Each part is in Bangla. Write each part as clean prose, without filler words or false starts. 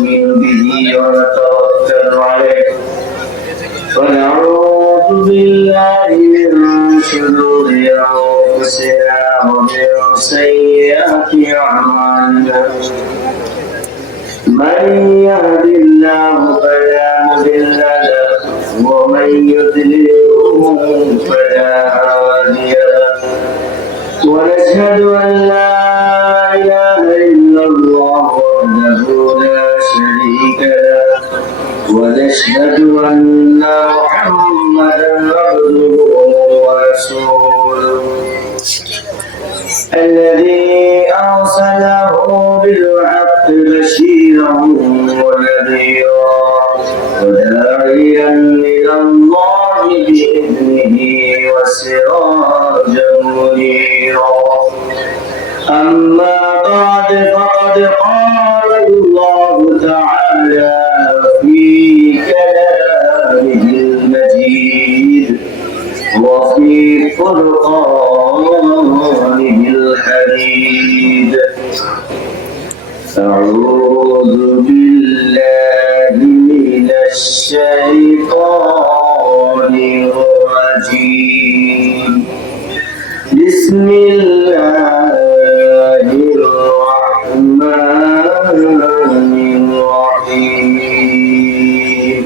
نؤمن به ونتوكل عليه ونعوذ بالله من شرور أنفسنا ومن سيئات أعمالنا من يهد الله فلا مضل له ومن يضلل فلا هادي له ونشهد أن لا إله إلا الله وحده لا شريك له ونشهد أن محمدا عبده ورسوله الذي أرسله بالحق بشيرا ونذيرا وداعيا إلى الله بإذنه وسراجا منيرا أما بعد فقد قال الله تعالى في كلامه المجيد وفي فرقانه الحميد أعوذ بالله من الشيطان الرجيم بسم الله الرحمن الرحيم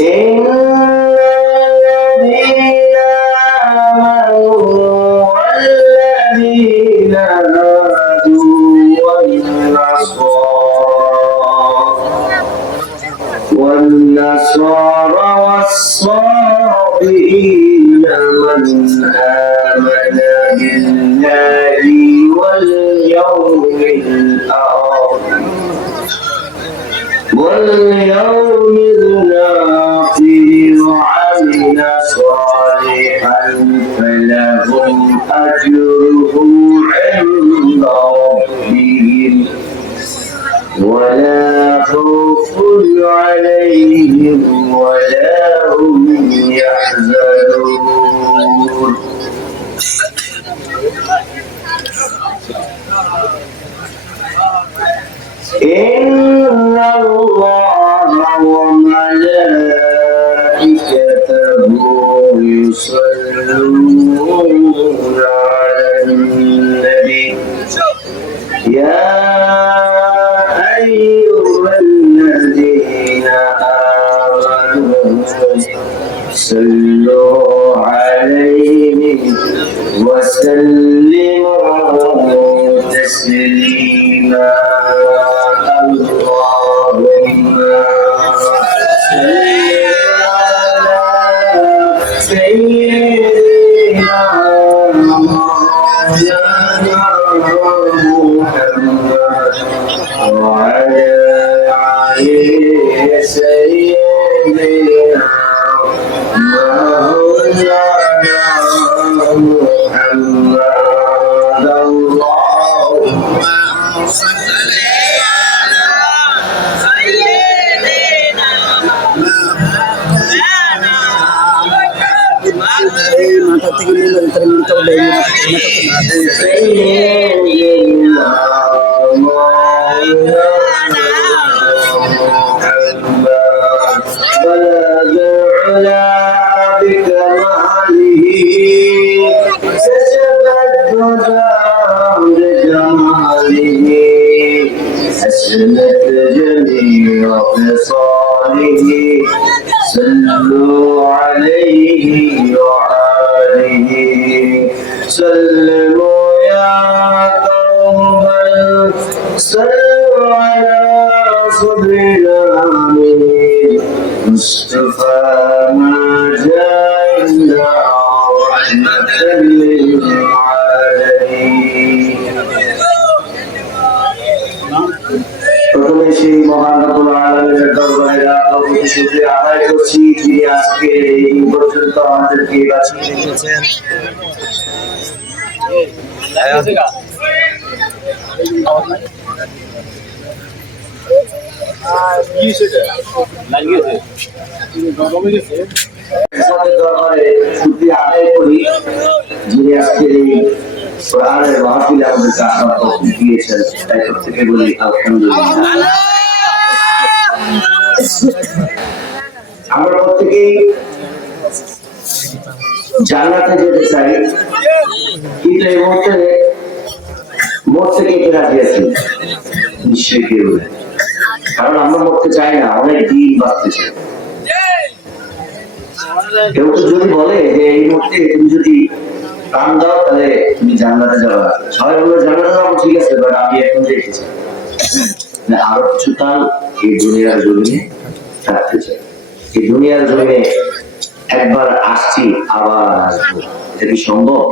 إن الذين آمنوا والذين هادوا والنصارى والصابئين من آمن بالله واليوم الآخر وعمل صالحا فلهم أجرهم عند ربهم ولا خوف عليهم ولا هم يحزنون إن الله وملائكته يصلون على النبي يا أيها الذين آمنوا صلوا عليه وسلموا تسليما اللهم صل على سيدنا مولانا محمد وعلى آل سيدنا مولانا محمد اللهم صل على سيدنا حسنت جميع خصاله صلوا عليه وآله سلموا يا قوم صلوا على صدرنا من مصطفى ما جاء إلا رحمة للعالمين প্রথমে সেই মহান রব্বুল আলামিনের দরবারে লাখ শুকরিয়া আদায় করছি যিনি আজকে এই পর্যন্ত আমাদেরকে বাঁচিয়ে রেখেছেন। দরবারে শুকরিয়া আদায় করি যিনি আজকে কোরআনের মাহফিলে আমাদেরকে আসার তৌফিক দিয়েছেন, তাই প্রত্যেকে বলি আলহামদুলিল্লাহ। আমরা প্রত্যেকেই জান্নাতে যেতে চাই, কিন্তু এই মুহূর্তে মরতে কে রাজি আছি? নিশ্চয়ই কেউ নেই। কারণ আমরা মরতে চাই না, অনেক দিন বাঁচতে চাই। কেউ তো যদি বলে যে এই মুহূর্তে তুমি যদি প্রাণ দাও তাহলে তুমি জান্নাতে যাবা, সবাই বলবে জান্নাতে যাবো, ঠিক আছে, বাট আমি এখন দেখেছি আরো কিছু কাল এই দুনিয়ার জমিনে থাকতে চাই। এই দুনিয়ার জমিনে একবার আসছি আবার আসবো, এটা কি সম্ভব?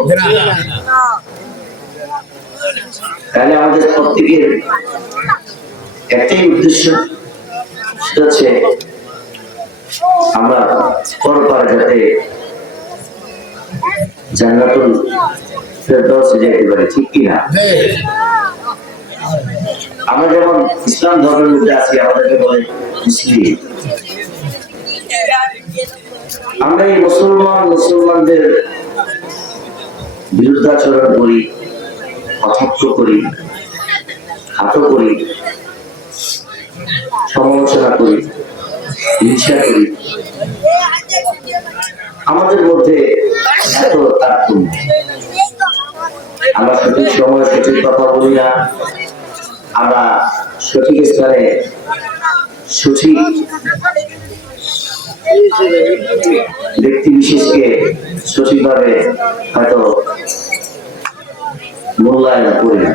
তাহলে আমাদের প্রত্যেকের একটাই উদ্দেশ্য, সেটা হচ্ছে আমরা পরপারে যাতে জান্নাতুল ফেরদাউসে যেতে পারি, ঠিক কিনা? আমরা যেমন ইসলাম ধর্মের মধ্যে আছি, আমাদেরকে বলে মুসলিম। আমরা এই মুসলমানদের বিরুদ্ধাচরণ করি, কটাক্ষ করি, ঘাতক করি, সমালোচনা করি, হিংসা করি। আমাদের মধ্যে এত তারতম্য, আমরা সঠিক সময় সঠিক কথা বলি না, আমরা সঠিক স্থানে সঠিক ব্যক্তি বিশেষকে সঠিকভাবে হয়তো মূল্যায়ন করি না।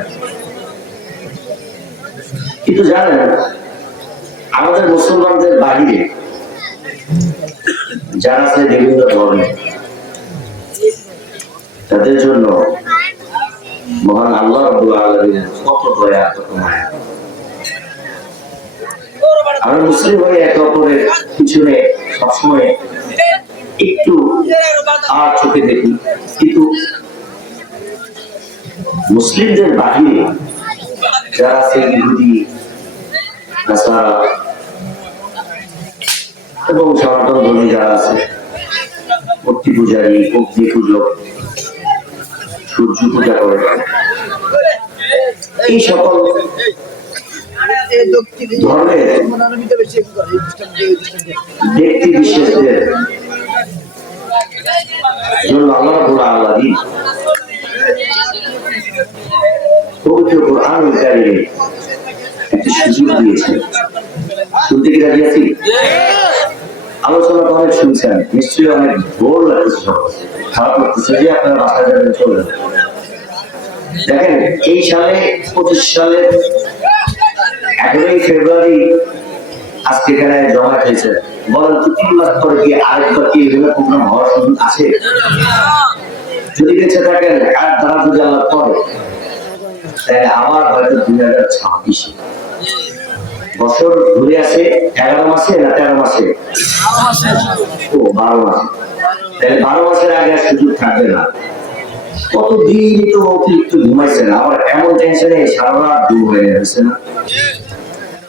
কিন্তু জানেন, আমাদের মুসলমানদের বাহিরে যারা আছে বিভিন্ন ধর্মে, তাদের জন্য মহান আল্লাহ রাব্বুল আলামিনের কত দয়া, কত মায়া। আমরা মুসলিম হয়ে একে অপরের পিছনে সবসময় একটু আর চোখে দেখি, কিন্তু মুসলিমদের বাহিরে যারা আছে ইহুদি, নাসারা এবং সনাতন ধর্মী যারা আছে, মূর্তি পূজারী, অগ্নি পূজক, সূর্য পূজা করে, এই সকল ধর্মের ব্যক্তি বিশেষদের জন্য আল্লাহ রাব্বুল আলামিন পবিত্র কোরআনুল কারীমে একটি সুযোগ দিয়েছেন। শুনতে কি রাজি আছি? আলোচনা অনেক শুনছেন, নিশ্চয়ই অনেক বোর লাগছে, খারাপ লাগতেছে যে আপনারা বাসায় যাবেন, চলে যাবেন। দেখেন, এই সালে 25 সালের 11ই ফেব্রুয়ারি আজকে এখানে জমা হয়েছে। বলেন তো 3 মাস পরে কি আরেকবার কি এগুলো প্রোগ্রাম হওয়ার সুযোগ আছে? যদি বেঁচে থাকেন আর তারা যদি আল্লাহ করে, তাহলে আবার হয়তো 2026 বছর ঘুরে আসে 11 মাসে না 13 মাসে? ও 12 মাসে। তাহলে 12 মাসের আগে আর সুযোগ থাকবে না। কতদিন তো অতিরিক্ত ঘুমাইছেন, আবার এমন টেনশনে সারা রাত ঘুম হয়ে গেছে না?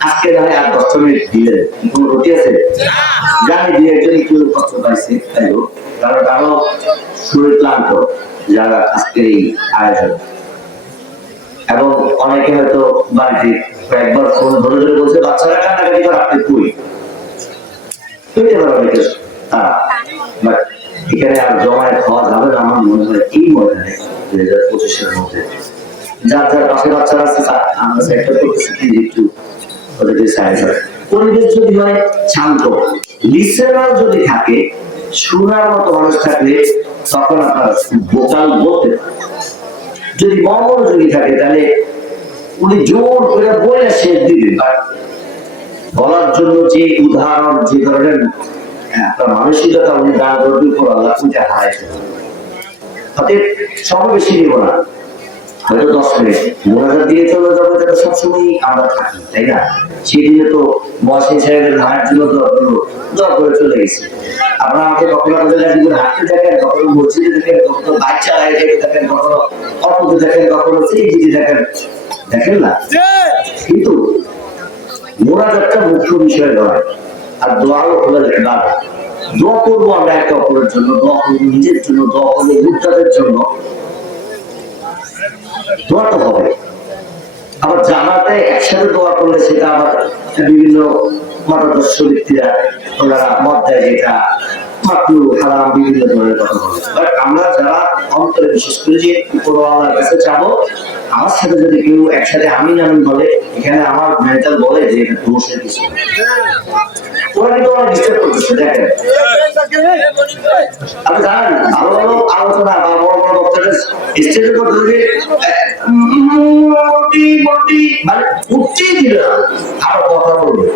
আজকে না হয় আর 10 মিনিট দিয়ে কোনো ক্ষতি আছে? জানি দিয়ে একজন একটু কষ্ট পাইছে, তাই হোক, কারণ তারও শরীর ক্লান্ত যারা আজকের এই আয়োজন। এবং অনেকে হয়তো বাড়িতে একবার ফোন ধরে ধরে বলছে বাচ্চারা কান্নাকাটি করে, আপনি কই হইতে পারে অনেকে তারা, এখানে আর জমায়েত হওয়া যাবে না। আমার মনে হয় এই ময়দানে 2025-এর মধ্যে যার যার পাশে বাচ্চারা আছে আমরা একটা করতেছি একটু ওদেরকে সাহায্য। পরিবেশ যদি হয় শান্ত, লিসেনার যদি থাকে, শোনার মতো মানুষ থাকলে তখন আপনার ভোকাল বলতে, যদি মনোযোগী থাকে তাহলে উনি জোর করে বলে শেষ দিবে। বলার জন্য যে উদাহরণ, যে ধরনের একটা মানসিকতা উনি দান করবে, উপর আল্লাহ পূজা হারাইছে। অতএব সময় বেশি নিব না, হয়তো 10 মিনিট মোনাজাত দিয়ে চলে যাবো, এটা তো সবসময় আমরা থাকি, তাই না? সেদিনে তো মহাসিন সাহেবের মায়ের জন্য দোয়া করে চলে গেছি। আপনারা আমাকে কখনো হাঁটতে দেখেন, কখনো মসজিদে দেখেন, কখনো বাইক চালায় দেখেন, কখনো অটোতে দেখেন, কখনো সিটি দেখেন, দেখেন না? কিন্তু মোনাজাতটা মুখ্য বিষয় নয়, আর দোয়াও হলো ইবাদত। দোয়া করবো আমরা একে অপরের জন্য, দোয়া করবো নিজের জন্য, দোয়া করবো মুদ্রাদের জন্য। দোয়া তো হবে। আবার জামাতে একসাথে দোয়া করলে সেটা আবার বিভিন্ন মতাদর্শ ব্যক্তিরা ওনারা মত দেয় যেটা মাকরু হারাম বিভিন্ন ধরনের কথা বলে। বাট আমরা যারা অন্তরে বিশেষ করে যে উপরওয়ালার কাছে যাবো, আমার সাথে যদি কেউ একসাথে আমিন আমিন বলে, এখানে আমার মেন্টাল বলে যে এটা দোষের কিছু, ওরা কিন্তু অনেক ডিস্টার্ব করতেছে। দেখেন আপনি জানেন ভালো ভালো আলোচনা বা বড় বড় বক্তাদের স্টেজে করতে যে মানে উঠতেই দিল না, আরো কথা বলবে,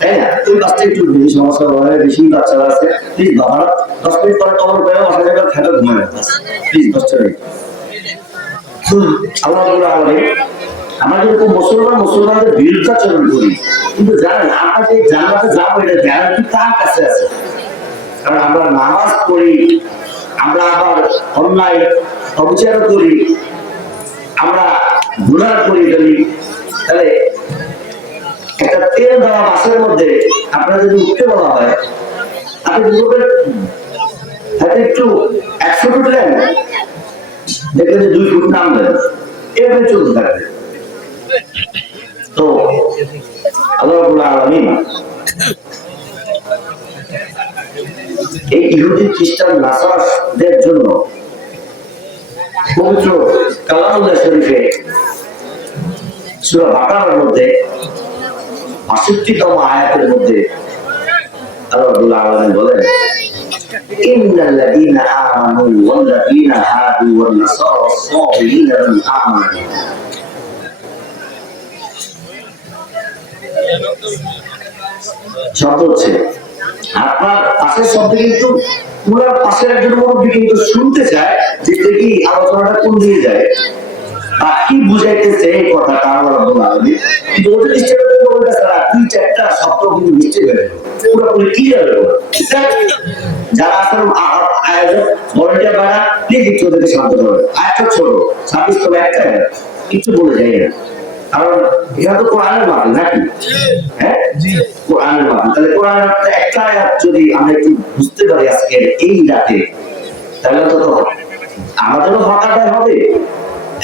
তাই না? ওই বাচ্চা একটু বেশি সমস্যা হয়, বেশি বাচ্চারা আছে, প্লিজ বাবা 10 মিনিট পরে কবর পেয়ে আসা যাবে, খেতে ঘুমায় প্লিজ 10 মিনিট। আল্লাহ আমরা যেরকম মুসলমানদের বিরুদ্ধাচরণ করি, কিন্তু জানেন আমরা যে জান্নাতে যাবো এটা গ্যারান্টি তার কাছে আছে। কারণ আমরা নামাজ পড়ি, আমরা আবার অন্যায় অবিচার করি, আমরা গুনাহ করে ফেলি। তাহলে একটা তেল দেওয়া মাসের মধ্যে আপনার যদি উঠতে বলা হয়, আপনি একটু 100 ফুট নেন, দেখবেন যে 2 ফুট নামবেন, এভাবে চলতে থাকবে। তো আল্লাহ রাব্বুল আলামিন এই ইহুদি খ্রিস্টান নাসারাদের জন্য পবিত্র কালামুল্লাহ শরীফে সূরা বাকারার মধ্যে ৬২তম আয়াতের মধ্যে আল্লাহ রাব্বুল আলামিন বলেন, ইন্নাল্লাযীনা আমানু ওয়াল্লাযীনা হাদু ওয়ান নাসারা ওয়াস-সাবিঈনা মান আমানু। শব্দ হচ্ছে আপনার পাশের শব্দ, কিন্তু পুরো পাশের একজন মুরব্বী কিন্তু শুনতে চায় যে দেখি আলোচনাটা কোন দিকে যায়, কি বুঝাইতেছে এই কথা আল্লাহ রাব্বুল আলামিন। কিন্তু ওদের ডিস্টার্ব করতে বলতে স্যার 2-4টা শব্দ কিন্তু মিশে গেল, পুরোপুরি ক্লিয়ার হলো। যারা আসলে আয়োজক ভলেন্টিয়ার বানা, প্লিজ একটু ওদেরকে শান্ত করবে। আয়াতটা ছোট, 26 একটা কিছু বলে যায় না, কারণ এটা তো কোরআনের মাহফিল নাকি? হ্যাঁ জি, কোরআনের মাহফিল। তাহলে কোরআনের একটা আয়াত যদি আমরা একটু বুঝতে পারি আজকে এই রাতে, তাহলে তো আমাদেরও হঠাৎ হবে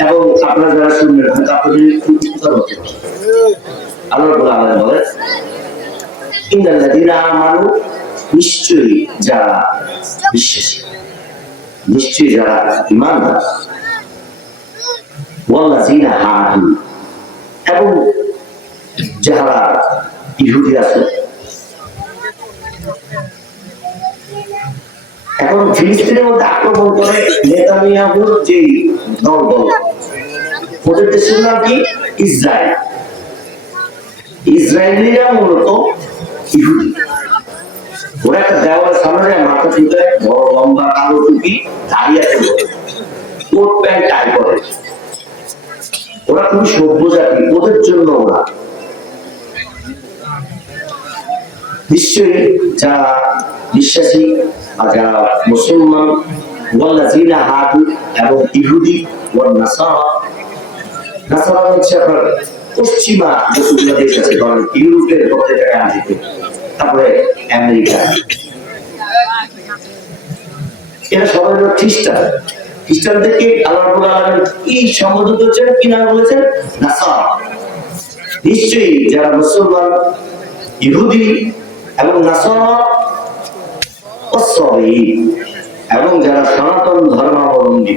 এবং আপনারা যারা শুনবেন হয়তো আপনাদের একটু উপকার হতে পারে। আল্লাহ রাব্বুল আলামিন বলেন, ইন্নাল্লাযীনা আমানু, নিশ্চয়ই যারা বিশ্বাসী, নিশ্চয়ই যারা ঈমানদার, ওয়াল্লাযীনা হাদু, এবং যারা ইহুদি আছে। এখন ফিলিস্তিনের মধ্যে আক্রমণ করে নেতানিয়াহুর যে দল, ওদের দেশের নাম কি? ইসরায়েল। ইসরায়েলিরা মূলত ইহুদি। ওরা একটা দেওয়ালের সামনে মাথা চুলে বড় লম্বা কালো টুপি, দাঁড়িয়ে কোট প্যান্ট টাই করে। ওরা খুবই সভ্য জাতি, ওদের জন্য ওরা নিশ্চয়ই যারা বিশ্বাসী বা যারা মুসলমান, ওয়াল্লাযীনা হাদু, এবং ইহুদি, ওয়ান নাসারা। নাসারা হচ্ছে আপনার পশ্চিমা যতগুলো দেশ আছে, ধরেন ইউরোপের প্রত্যেকটা কান্ট্রিতে, তারপরে আমেরিকা, এরা সবাই হলো খ্রিস্টান। খ্রিস্টানদেরকে আল্লাহ রাব্বুল আলামিন কি সম্বোধিত করেছেন, কি নাম বলেছেন? নাসারা। নিশ্চয়ই যারা মুসলমান, ইহুদি এবং নাসারা, ওয়াস-সাবিঈন, এবং যারা সনাতন ধর্মাবলম্বী।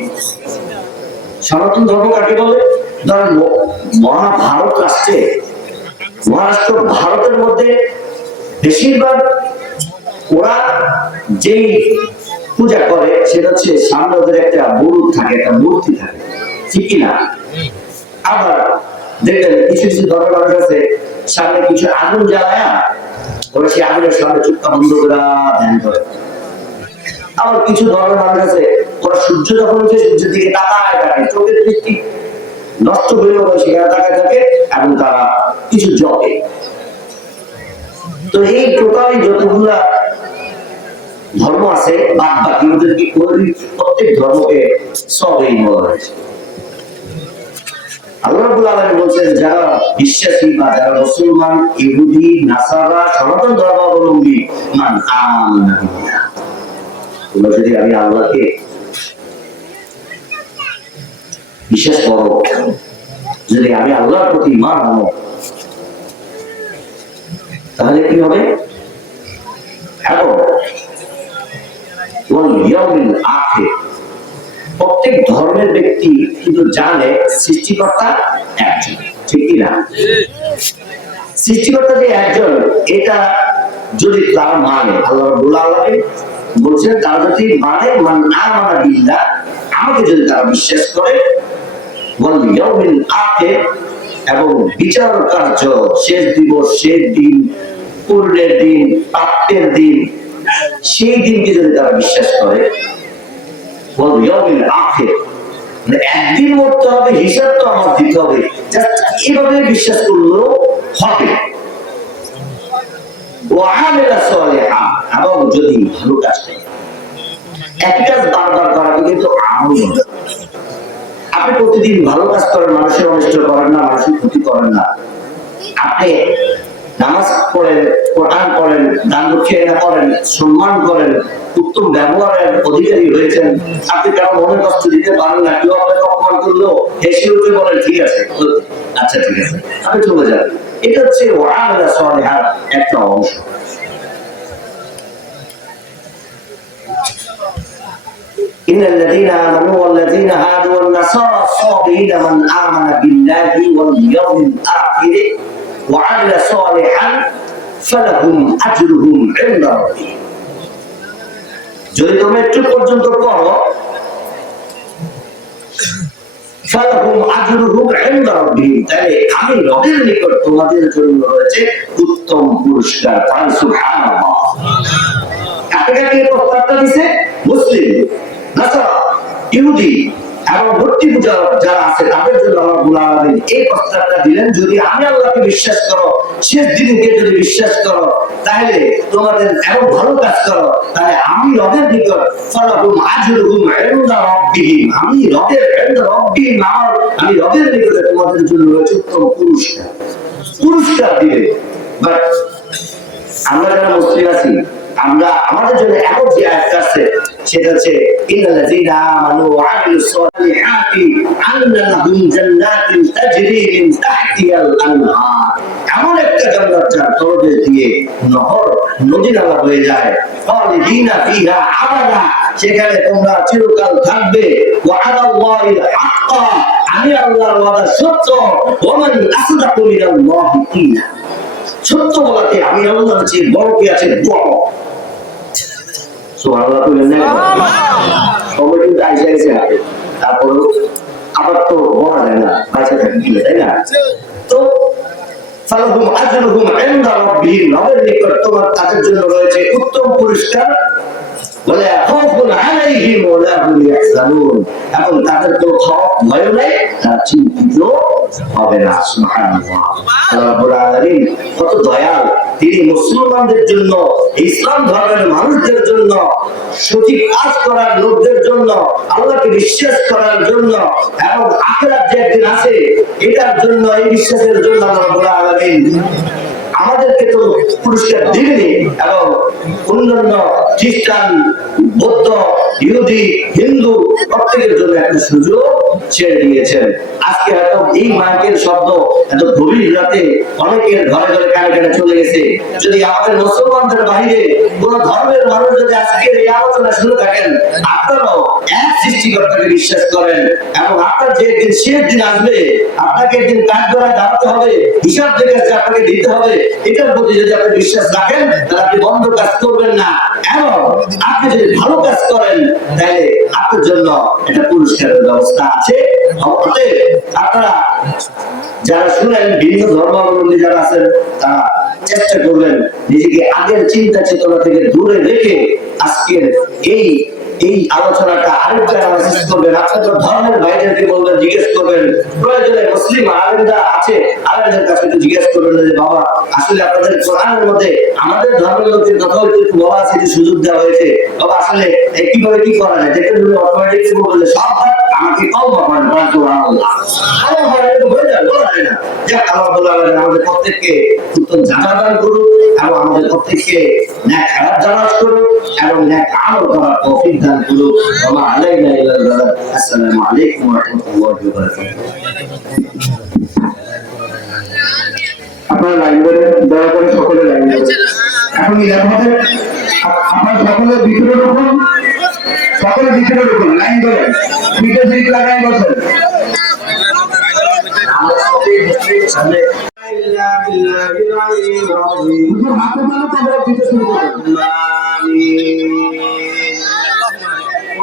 সনাতন ধর্ম কাকে বলে? ধরেন মহাভারত রাষ্ট্রে, মহারাষ্ট্র ভারতের মধ্যে বেশিরভাগ ওরা যেই পূজা করে সেটা হচ্ছে সামনে ওদের একটা বুরুদ থাকে, একটা মূর্তি থাকে, ঠিক কিনা? আবার দেখবেন কিছু কিছু ধর্মের মানুষ আছে সামনে কিছু আগুন জ্বালায়, ওরা সেই আগুনের সামনে চুপটা বন্ধ করে ধ্যান করে। আবার কিছু ধর্মের মানুষ আছে ওরা সূর্য যখন উঠে সূর্যের দিকে তাকায় থাকে, চোখের দৃষ্টি নষ্ট হয়ে ওরা সেখানে তাকায় থাকে এবং তারা কিছু জপে। তো এই টোটালি যতগুলা ধর্ম আছে বাদ বাকি ওদেরকে প্রত্যেক ধর্মকে সবই বলা হয়েছে। আল্লাহ রাব্বুল আলামিন বলছেন যারা বিশ্বাসী বা যারা মুসলমান, ইহুদি, নাসারা, সনাতন ধর্মাবলম্বী, মান আমানা বিল্লাহ, তোমরা যদি আমি আল্লাহকে বিশেষ করো যদি আমি আল্লাহর প্রতি ঈমান আনো, তাহলে কি হবে? এবং প্রত্যেক ধর্মের ব্যক্তি কিন্তু জানে সৃষ্টিকর্তা একজন, ঠিক কিনা? সৃষ্টিকর্তা যে একজন, এটা যদি তারা মানে, আল্লাহ রাব্বুল আলামিন বলছেন তারা যদি মানে, মান আমানা বিল্লাহ, আমাকে যদি তারা বিশ্বাস করে, ওয়াল ইয়াউমিল আখির, এবং বিচার কার্য, শেষ দিবস, শেষ দিন, পূর্ণের দিন, প্রাপ্তের দিন, সেই দিনকে যদি তারা বিশ্বাস করে, ওয়াল ইয়াউমিল আখির, মানে একদিন মরতে হবে, হিসাব তো আমার দিতে হবে, জাস্ট এইভাবে বিশ্বাস করলেও হবে। এবং যদি ভালো কাজ করে, এক কাজ বারবার করাকে কিন্তু আমল নয়। আপনি প্রতিদিন ভালো কাজ করেন, মানুষের অনিষ্ট করেন না, মানুষের ক্ষতি করেন না, আপনি নামাজ পড়েন, কোরআন পড়েন, দান দক্ষিণা করেন, সম্মান করেন, উত্তম ব্যবহারের অধিকারী হয়েছেন, আপনি কারো মনে কষ্ট দিতে পারেন না, কেউ আপনাকে অপমান করলেও হেসে উঠে বলেন ঠিক আছে, আচ্ছা ঠিক আছে, আপনি চলে যাবেন। এটা হচ্ছে ওয়ামিলা সালিহাত একটা অংশ। إن الذين آمنوا والذين هادوا والنصارى الصابئين من آمن بالله واليوم الآخر وعمل صالحا فلهم أجرهم عند ربهم। যদি তোমরা একটু পর্যন্ত পড়ো, ফালাহুম আজরুহুম ইনদা রাব্বিহিম, তাহলে আমি রবের নিকট তোমাদের জন্য রয়েছে উত্তম পুরস্কার। সুবহানাল্লাহ। কাকে কাকে প্রস্তাবটা দিয়েছে? মুসলিম, নাসারা, ইহুদি এবং মূর্তি পূজা যারা আছে তাদের জন্য আল্লাহ রাব্বুল আলামিন এই প্রস্তাবটা দিলেন, যদি আমি আল্লাহকে বিশ্বাস করো, শেষ দিনকে যদি বিশ্বাস করো, তাহলে তোমাদের এবং ভালো কাজ করো, তাহলে আমি রবের নিকট ফালাহুম আজরুহুম ইনদা রাব্বিহিম, আমি রবের ইনদা রাব্বিহিম, আমি রবের নিকটে তোমাদের জন্য রয়েছে উত্তম পুরস্কার। পুরস্কার দিবে। বাট আমরা যারা মুসলিম আছি, আমরা আমাদের জন্য এখন যে আয়াতটা আছে সেটা হচ্ছে ইন্নাল্লাযীনা আমানু ওয়া আমিলুস সালিহাতি আন্না লাহুম জান্নাতুন তাজরি মিন তাহতিহাল আনহার, এমন একটা জান্নাত যার তলদেশ দিয়ে নহর, নদী নালা বয়ে যায়, খালিদিনা ফিহা আবাদা, সেখানে তোমরা চিরকাল থাকবে। ওয়া'আদাল্লাহিল হাক্কা, আমি আল্লাহর ওয়াদা সত্য। ওয়া মান আসদাকু মিনাল্লাহি কিলা, সত্য বলাতে আমি আল্লাহর চেয়ে বড় কে আছে? বড়। সুবহানাল্লাহ। সবাই কিন্তু আইসা গেছে হাতে, তারপর আবার তো বলা যায় না, পয়সা থাকে কি, তাই না? তো ফালাহুম আজরুহুম ইনদা রাব্বিহিম, রবের নিকট তোমার তাদের জন্য রয়েছে উত্তম পুরস্কার। ওয়ালা খাউফুন আলাইহিম ওয়ালা হুম ইয়াহজানুন, এবং তাদের কোনো খৌফ ভয় নাই, তারা চিন্তিত হবে না। সুবহানাল্লাহ। আল্লাহ রাব্বুল আলামিন কত দয়াল, তিনি মুসলমানদের জন্য, ইসলাম ধর্মের মানুষদের জন্য, সঠিক কাজ করার লোকদের জন্য, আল্লাহকে বিশ্বাস করার জন্য, এবং আখিরাত যে একদিন আছে এটার জন্য, এই বিশ্বাসের জন্য আল্লাহ রাব্বুল আলামিন আমাদেরকে তো পুরস্কার দিবেনি, এবং অন্যান্য খ্রিস্টান, বৌদ্ধ, ইহুদি, হিন্দু প্রত্যেকের জন্য একটা সুযোগ ছেড়ে দিয়েছেন। আজকে হয়তো এই মাইকের শব্দ এত গভীর রাতে অনেকের ঘরে ঘরে কানে কানে চলে গেছে। যদি আমাদের মুসলমানদের বাইরে কোন ধর্মের মানুষ যদি আজকের এই আলোচনা শুনে থাকেন, আপনারাও এক সৃষ্টিকর্তাকে বিশ্বাস করেন, এবং আপনার যে একদিন শেষ দিন আসবে, আপনাকে একদিন কাজ করা দাঁড়াতে হবে, হিসাব দেখে আপনাকে দিতে হবে, এটার প্রতি যদি আপনি বিশ্বাস রাখেন, তাহলে আপনি বন্ধ কাজ করবেন না, এবং আপনি যদি ভালো কাজ করেন, তাহলে আপনার জন্য একটা পুরস্কারের ব্যবস্থা আছে। আপনারা যারা শুনেন, ভিন্ন ধর্মাবলম্বী যারা আছেন, তারা চেষ্টা করবেন নিজেকে আগের চিন্তা চেতনা থেকে দূরে রেখে আজকের এই এই আলোচনাটা আরেকটা অ্যানালাইসিস করবেন। আপনাদের ধর্মের ভাইদেরকে বলবেন, জিজ্ঞেস করবেন, প্রয়োজনে মুসলিম আলেমরা আছে, আলেমদের কাছে একটু জিজ্ঞেস করবেন যে বাবা, আসলে আপনাদের কোরআনের মধ্যে আমাদের ধর্মের লোকের কথা একটু বলা আছে, যে সুযোগ দেওয়া হয়েছে, বাবা আসলে কিভাবে কি করা যায়, দেখবেন অটোমেটিকলি বলবেন সব আমাকে তওবা করেন সুবহানাল্লাহ। আমার ঘরে তো হয়ে যায় বলা যায় না। যাক আল্লাহ রাব্বুল আলামিন আমাদের প্রত্যেককে উত্তম জানা দান করুন এবং আমাদের প্রত্যেককে নেক হায়াত দারাজ করুন এবং নেক আমল করার তৌফিক দান করুন। ওয়া মা আলাইনা ইল্লাল বালাগ। আসসালামু আলাইকুম ওয়া রাহমাতুল্লাহি ওয়া বারাকাতুহু। আপনারা লাইন ধরে দয়া করে সকলে লাইন ধরে এখন নিরাপদে আপনারা সকলে ভিতরে ঢুকুন, সকলে ভিতরে ঢুকুন, লাইন ধরে পিঠে সিট লাগাই বসেন।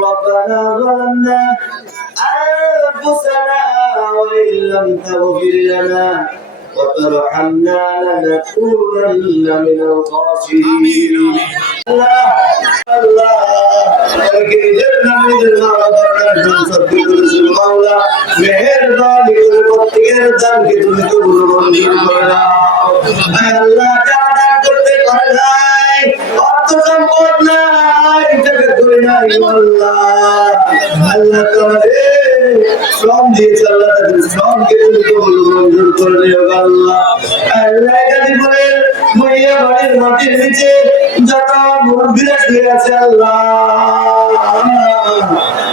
ربنا ظلمنا أنفسنا وإن لم تغفر لنا وترحمنا لنكونن من الخاسرين. الله মেহেরবানি করে প্রত্যেকের দানকে তুমি কবুল মঞ্জুর করে দাও। আল্লাহ যারা করতে পারে নাই, অর্থ সম্পদ নাই, টাকা করে নাই, আল্লাহ আল্লাহ তোমাদের শ্রম দিয়েছে, আল্লাহ তাদের শ্রমকে তুমি কবুল মঞ্জুর করে দিও আল্লাহ। আল্লাহ গাজীপুরের মইয়া বাড়ির মাটির নিচে যত মুরব্বিরা শুয়ে আছে আল্লাহ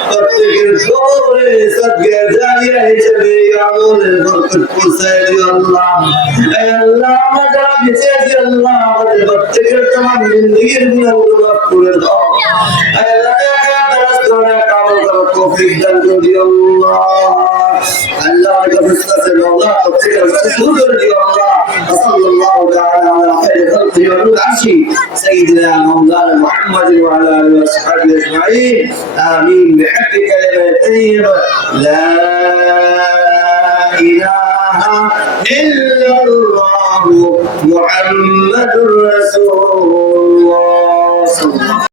প্রত্যেকের কবরে সদকা জারিয়া হিসেবে আমলের বরকত পৌঁছায় দিও আল্লাহ। আল্লাহ আমরা যারা বেঁচে আছি আল্লাহ আমাদের প্রত্যেকের তোমার জিন্দেগির গুনাহগুলো মাফ করে দাও। আল্লাহ তাআলা তোমার কামল করার তৌফিক দান করে দিও আল্লাহ। আল্লাহ আমাদের কাছে আল্লাহ প্রত্যেকের সুযোগ করে দিও আল্লাহ। সাল্লাল্লাহু তাআলা আলা খায়রি খালকি ওয়া নূর আরশি সাইয়্যিদিনা মাওলানা মুহাম্মাদিন ওয়া আলা আলিহি ওয়া সাহবিহি আজমাইন আমিন বিহাqqi কালিমাতি তাইয়্যিবা লা ইলাহা ইল্লাল্লাহু মুহাম্মাদুর রাসূলুল্লাহ।